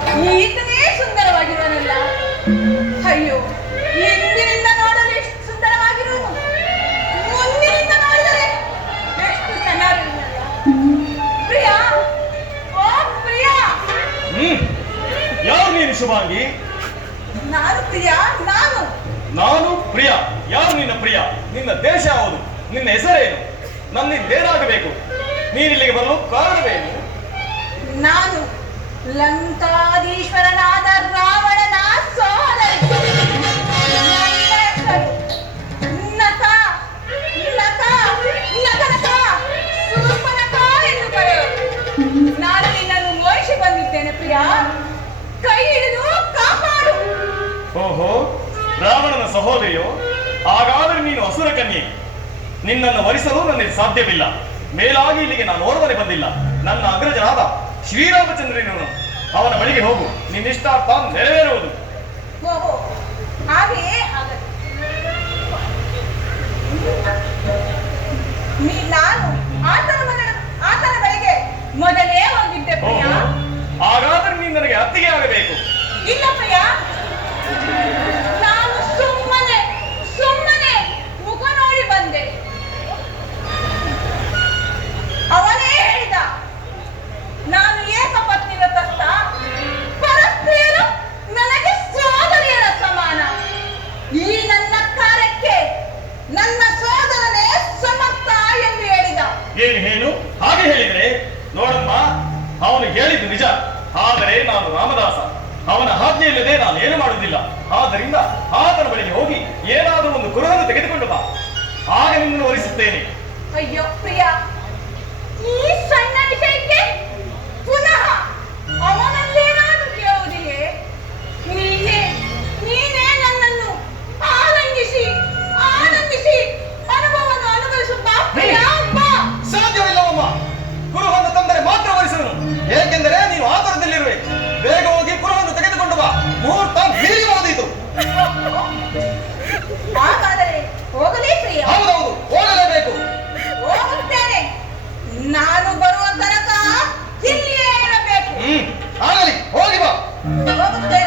ಈತನೇ ಸುಂದರವಾಗಿರುವನಲ್ಲ. ಅಯ್ಯೋ ಹಿಂದಿನಿಂದ ನೋಡಲು ಎಷ್ಟು ಸುಂದರವಾಗಿರು ಮುಂದಿನಿಂದ ನೋಡಿದರೆ ಎಷ್ಟು ಚೆನ್ನಾಗಿರುವನಲ್ಲ. ಪ್ರಿಯಾ ಓ ಪ್ರಿಯಾ. ಹ್ಮ್ ಯಾರು ನೀನು ಶುಭಾಂಗಿ? ನಾನು ಪ್ರಿಯಾ ನಾನು. ನಾನು ಪ್ರಿಯ. ಯಾರು ನಿನ್ನ ಪ್ರಿಯ? ನಿನ್ನ ದೇಶ ಯಾವುದು? ನಿನ್ನ ಹೆಸರೇನು? ನನ್ನಿಂದೇನಾಗಬೇಕು ನೀನಿಲ್ಲಿಗೆ ಬರಲು ಕಾರಣವೇನು? ನಾನು ಲಂಕಾಧೀಶ್ವರನಾದ ರಾವಣನ ಹೆಸರು ಕರೆಯುವರು ನಾನು ನಿನ್ನನ್ನು ಮೋಹಿಸಿ ಬಂದಿದ್ದೇನೆ ಪ್ರಿಯ. ಕೈ ಹಿಡಿದು ಕಾಪಾಡು. ಓಹೋ, ರಾವಣನ ಸಹೋದರಿಯೋ, ಹಾಗಾದರೆ ನೀನು ಅಸುರ ಕನ್ಯೆ. ನಿನ್ನನ್ನು ವರಿಸಲು ನನಗೆ ಸಾಧ್ಯವಿಲ್ಲ. ಮೇಲಾಗಿ ಇಲ್ಲಿಗೆ ನಾನು ಓರ್ವನೆ ಬಂದಿಲ್ಲ. ನನ್ನ ಅಗ್ರಜನಾದ ಶ್ರೀರಾಮಚಂದ್ರನು ಅವನ ಬಳಿಗೆ ಹೋಗು. ನಿನ್ನಿಷ್ಟಾರ್ಥ ನೆರವೇರುವುದು. ಹಾಗೆಯೇ ನಾನು ಆತನ ಆತನ ಬಳಿಗೆ ಮೊದಲೇ ಹೋಗಿದ್ದೆ ಪ್ರಿಯಾ. ಹಾಗಾದ್ರೆ ಹಾಗಾದರೆ ನೀನು ನನಗೆ ಅತ್ತಿಗೆ ಆಗಬೇಕು. ಇಲ್ಲ ಪ್ರಿಯಾ. ನೋಡಮ್ಮ ಅವನು ಹೇಳಿದ್ದು ನಿಜ. ಆದರೆ ನಾನು ರಾಮದಾಸ. ಅವನ ಆಜ್ಞೆಯಿಲ್ಲದೆ ನಾನು ಏನು ಮಾಡುವುದಿಲ್ಲ. ಆದ್ದರಿಂದ ಆತನ ಬಳಿಗೆ ಹೋಗಿ ಏನಾದರೂ ಒಂದು ಕುರುಹನ್ನು ತೆಗೆದುಕೊಂಡು ಬಾ. ಆಗ ನಿನ್ನನ್ನು ಒಲಿಸುತ್ತೇನೆ ಅಯ್ಯೋ ಪ್ರಿಯ ಈ ಸಣ್ಣ ವಿಷಯಕ್ಕೆ ಪುನಃ ಅವನಲ್ಲೇನಾದರೂ ಕೇಳುವುದಿಯೇ ನೀನೇ ನೀನೇ ನನ್ನನ್ನು ಆನಂದಿಸಿ ಆನಂದಿಸಿ ಅನುಭವವನ್ನು ಅನುಭವಿಸು ಬಾ ಪ್ರಿಯ ಹೋಗುತ್ತೆ